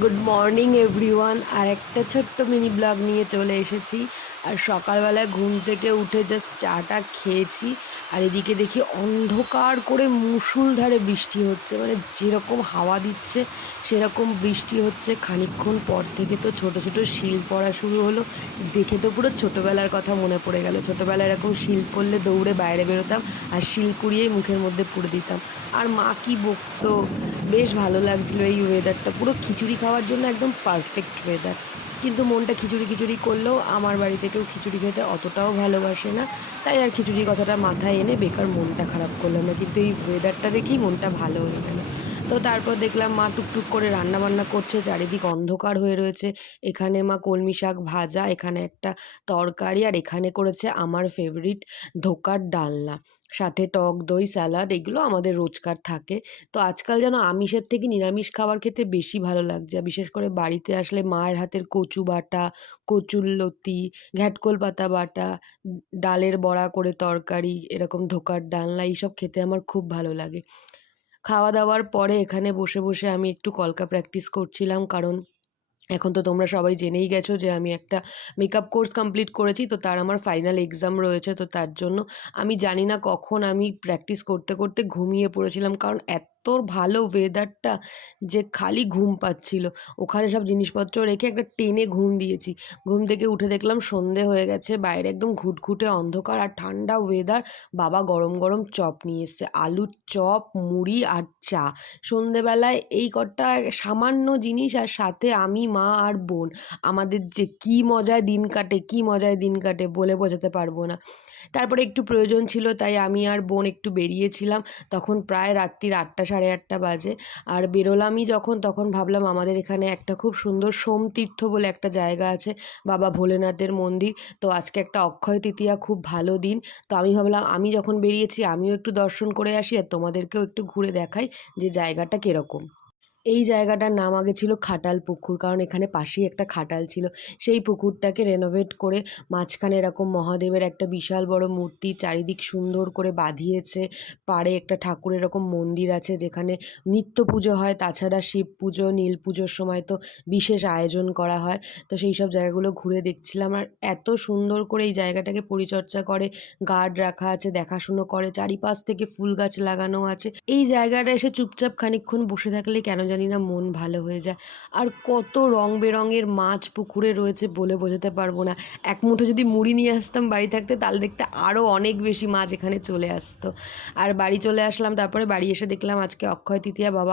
Good morning everyone আর একটা ছোট্ট mini blog নিয়ে চলে এসেছি। আর সকালবেলায় ঘুম থেকে উঠে জাস্ট চাটা খেয়েছি। আর এদিকে দেখি অন্ধকার করে মুষুলধারে বৃষ্টি হচ্ছে। মানে যেরকম হাওয়া দিচ্ছে, সেরকম বৃষ্টি হচ্ছে খানিকক্ষণ পর থেকে। তো ছোট ছোট শিল পড়া শুরু হলো। দেখে তো পুরো ছোটোবেলার কথা মনে পড়ে গেল। ছোটোবেলায় এরকম শিল পড়লে দৌড়ে বাইরে বেরোতাম আর শিল কুড়িয়েই মুখের মধ্যে পুড়ে দিতাম। আর মা কি বকতো, বেশ ভালো লাগছিল এই ওয়েদারটা পুরো খিচুড়ি খাওয়ার জন্য একদম পারফেক্ট ওয়েদার কিন্তু মনটা খিচুড়ি খিচুড়ি করলেও আমার বাড়িতে কেউ খিচুড়ি খেতে অতটাও ভালোবাসে না। তাই আর খিচুড়ি কথাটা মাথায় এনে বেকার মনটা খারাপ করলাম না। কিন্তু এই ওয়েদারটা দেখেই মনটা ভালো হয়ে গেল। তো তারপর দেখলাম মা টুকটুক করে রান্না বান্না করছে, চারিদিক অন্ধকার হয়ে রয়েছে। এখানে মা কলমি শাক ভাজা, এখানে একটা তরকারি, আর এখানে করেছে আমার ফেভারিট ধোকার ডালনা। সাথে টক দই, স্যালাড এগুলো আমাদের রোজকার থাকে। তো আজকাল যেন আমিষের থেকে নিরামিষ খাবার খেতে বেশি ভালো লাগছে। বিশেষ করে বাড়িতে আসলে মায়ের হাতের কচু বাটা কচুরলতি ঘ্যাটকোল পাতা বাটা, ডালের বড়া করে তরকারি, এরকম ধোকার ডালনা, এইসব খেতে আমার খুব ভালো লাগে। খাওয়া দাওয়ার পরে এখানে বসে বসে আমি একটু কলকা প্র্যাকটিস করছিলাম কারণ এখন তো তোমরা সবাই জেনেই গেছো যে আমি একটা মেকআপ কোর্স কমপ্লিট করেছি, তো তার আমার ফাইনাল এক্সাম রয়েছে, তো তার জন্য আমি জানি না কখন আমি প্র্যাকটিস করতে করতে ঘুমিয়ে পড়েছিলাম। কারণ এত ভালো ওয়েদারটা যে খালি ঘুম পাচ্ছিল। ওখানে সব জিনিসপত্র রেখে একটা টেনে ঘুম দিয়েছি। ঘুম থেকে উঠে দেখলাম সন্ধে হয়ে গেছে, বাইরে একদম ঘুটঘুটে অন্ধকার আর ঠান্ডা ওয়েদার বাবা গরম গরম চপ নিয়ে এসছে, আলুর চপ, মুড়ি আর চা। সন্ধেবেলায় এই কটা সামান্য জিনিস আর সাথে আমি, মা আর বোন। আমাদের যে কী মজায় দিন কাটে, কী মজায় দিন কাটে বলে বোঝাতে পারব না। তারপরে একটু প্রয়োজন ছিল, তাই আমি আর বোন একটু বেরিয়েছিলাম। তখন প্রায় রাত্রির আটটা, সাড়ে আটটা বাজে। আর বেরোলামই যখন, তখন ভাবলাম আমাদের এখানে একটা খুব সুন্দর সোমতীর্থ বলে একটা জায়গা আছে, বাবা ভোলেনাথের মন্দির। তো আজকে একটা অক্ষয় তৃতীয়া, খুব ভালো দিন। তো আমি ভাবলাম, আমি যখন বেরিয়েছি, আমিও একটু দর্শন করে আসি, আর তোমাদেরকেও একটু ঘুরে দেখাই যে জায়গাটা কীরকম। এই জায়গাটার নাম আগে ছিল খাটাল পুকুর, কারণ এখানে পাশেই একটা খাটাল ছিল। সেই পুকুরটাকে রেনোভেট করে মাঝখানে এরকম মহাদেবের একটা বিশাল বড় মূর্তি চারিদিক সুন্দর করে বাঁধিয়েছে। পাড়ে একটা ঠাকুর এরকম মন্দির আছে যেখানে নিত্য পুজো হয়, তাছাড়া শিব পুজো, নীল পুজোর সময় তো বিশেষ আয়োজন করা হয়। তো সেই সব জায়গাগুলো ঘুরে দেখছিলাম আর এত সুন্দর করে এই জায়গাটাকে পরিচর্যা করে, গার্ড রাখা আছে, দেখাশুনো করে, চারিপাশ থেকে ফুল গাছ লাগানো আছে। এই জায়গাটা এসে চুপচাপ খানিকক্ষণ বসে থাকলে কেন জানি না মন ভালো হয়ে যায়। আর কত রং বেরঙের মাছ পুকুরে রয়েছে বলে বোঝাতে পারব না। এক মুঠো যদি মুড়ি নিয়ে আসতাম বাড়ি থাকতে, তাহলে দেখতে আরও অনেক বেশি মাছ এখানে চলে আসতো। আর বাড়ি চলে আসলাম, তারপরে বাড়ি এসে দেখলাম আজকে অক্ষয় তৃতীয়া বাবা